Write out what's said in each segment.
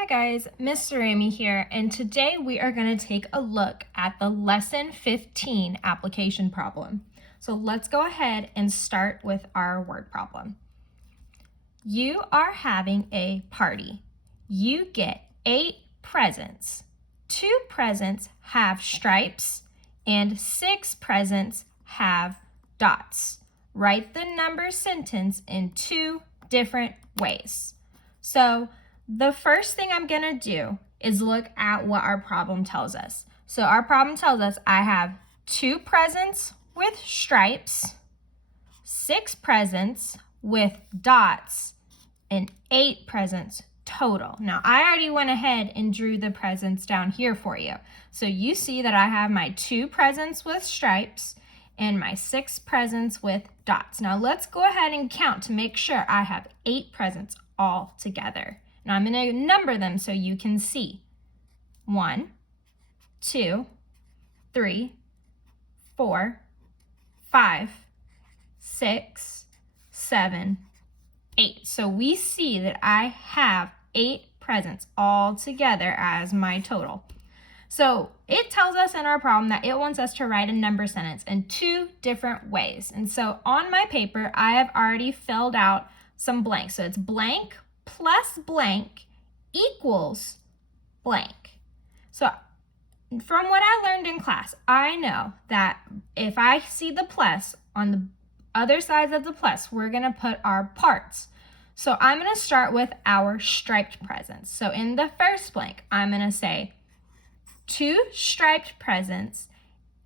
Hi guys, Miss Rami here, and today we are going to take a look at the Lesson 15 application problem. So let's go ahead and start with our word problem. You are having a party. You get 8 presents. 2 presents have stripes and 6 presents have dots. Write the number sentence in 2 different ways. So the first thing I'm going to do is look at what our problem tells us. So our problem tells us I have 2 presents with stripes, 6 presents with dots, and 8 presents total. Now, I already went ahead and drew the presents down here for you. So you see that I have my 2 presents with stripes and my 6 presents with dots. Now, let's go ahead and count to make sure I have 8 presents all together. Now, I'm going to number them so you can see. 1, 2, 3, 4, 5, 6, 7, 8. So we see that I have 8 presents all together as my total. So it tells us in our problem that it wants us to write a number sentence in 2 different ways. And so on my paper, I have already filled out some blanks. So it's blank plus blank equals blank. So from what I learned in class, I know that if I see the plus on the other sides of the plus, we're going to put our parts. So I'm going to start with our striped presents. So in the first blank, I'm going to say 2 striped presents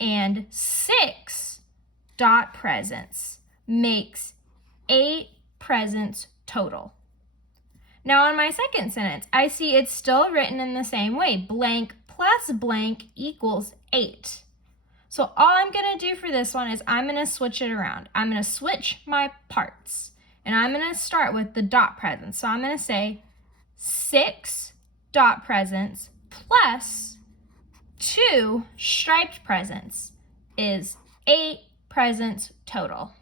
and 6 dot presents makes 8 presents total. Now on my second sentence, I see it's still written in the same way. Blank plus blank equals 8. So all I'm going to do for this one is I'm going to switch it around. I'm going to switch my parts. And I'm going to start with the dot presents. So I'm going to say 6 dot presents plus 2 striped presents is 8 presents total.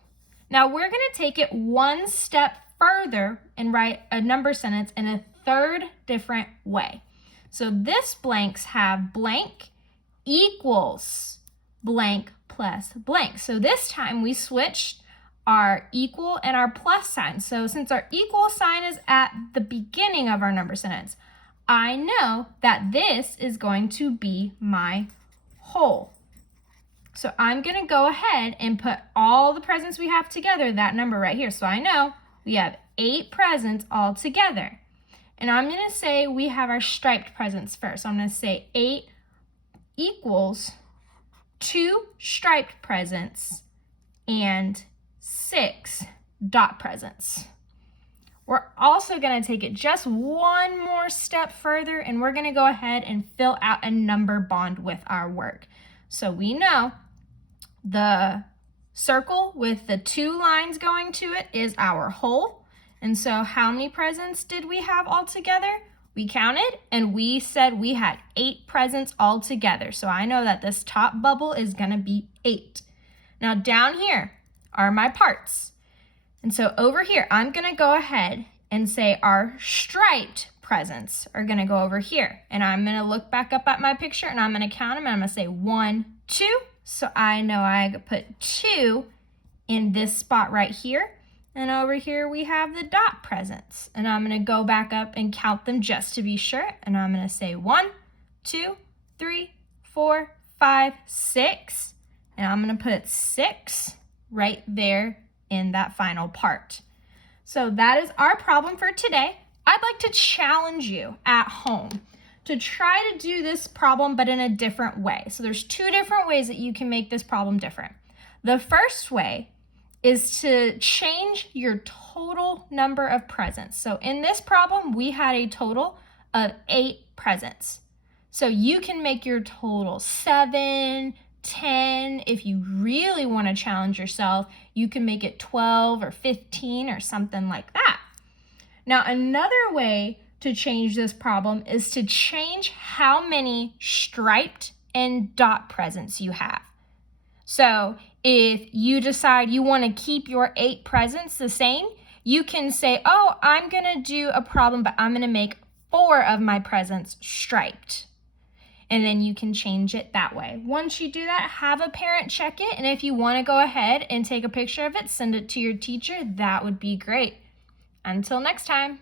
Now we're going to take it one step further and write a number sentence in a third different way. So this blanks have blank equals blank plus blank. So this time we switched our equal and our plus sign. So since our equal sign is at the beginning of our number sentence, I know that this is going to be my whole. So I'm going to go ahead and put all the presents we have together, that number right here. So I know we have 8 presents all together. And I'm going to say we have our striped presents first. So I'm going to say 8 equals 2 striped presents and 6 dot presents. We're also going to take it just one more step further, and we're going to go ahead and fill out a number bond with our work. So we know the circle with the 2 lines going to it is our whole. And so how many presents did we have all together? We counted and we said we had 8 presents all together. So I know that this top bubble is going to be 8. Now down here are my parts. And so over here, I'm going to go ahead and say our striped presents are going to go over here. And I'm going to look back up at my picture and I'm going to count them. And I'm going to say 1, 2. So I know I put 2 in this spot right here. And over here we have the dot presents. And I'm going to go back up and count them just to be sure. And I'm going to say 1, 2, 3, 4, 5, 6. And I'm going to put 6 right there in that final part. So that is our problem for today. I'd like to challenge you at home to try to do this problem but in a different way. So there's 2 different ways that you can make this problem different. The first way is to change your total number of presents. So in this problem, we had a total of 8 presents. So you can make your total 7, 10. If you really want to challenge yourself, you can make it 12 or 15 or something like that. Now, another way to change this problem is to change how many striped and dot presents you have. So if you decide you want to keep your 8 presents the same, you can say, oh, I'm going to do a problem, but I'm going to make 4 of my presents striped. And then you can change it that way. Once you do that, have a parent check it. And if you want to go ahead and take a picture of it, send it to your teacher, that would be great. Until next time.